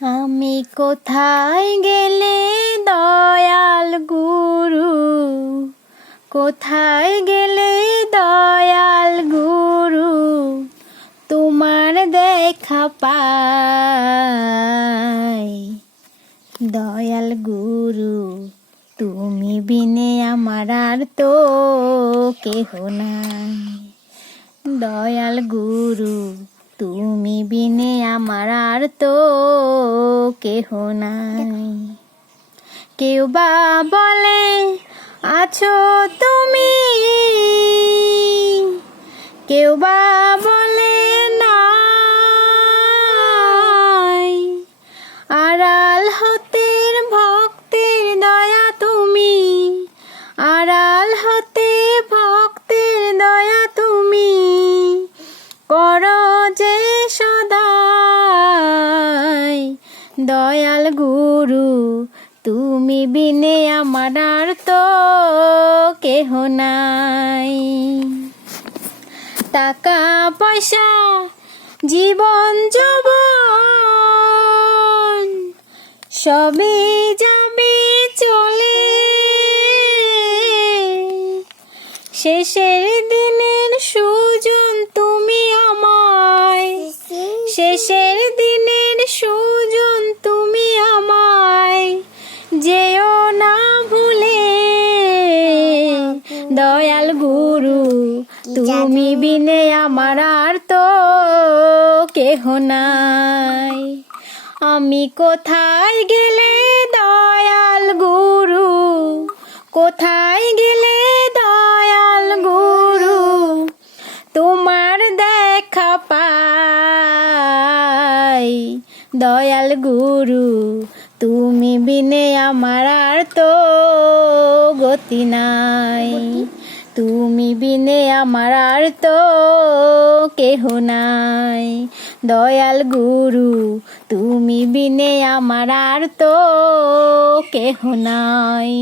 আমি কোথায় গেলে দয়াল গুরু, কোথায় গেলে দয়াল গুরু, তোমার দেখা পাই। দয়াল গুরু তুমি বিনে আমার আর তো কেহ নাই। দয়াল গুরু তুমি বিনে আমার আর তো কেহ নাই। কেউ বা বলে আছো তুমি, কেউ বা বলে নাই। আড়াল হতে ভক্তের দয়া তুমি, আড়াল হতে ভক্তের দয়া তুমি, করো যে সদাই। দয়াল গুরু তুমি বিনে আমার আর তো কেহ নাই। টাকা পয়সা জীবন যৌবন সবে যাবে চলে, শেষের দিনের সুজন তুমি আমায়, শেষের দিনের সুজন তুমি আমায়, যেও না ভুলে। দয়াল গুরু তুমি বিনে আমার আর তো কেহ নাই। আমি কোথায় গেলে দয়াল গুরু, কোথায় গেলে দয়াল গুরু, তোমার দেখা পাই। দয়াল গুরু তুমি বিনে আমার আর তো গতি নাই। তুমি বিনে আমার আর তো কেহ নাই। দয়াল গুরু তুমি বিনে আমার আর তো কেহ নাই।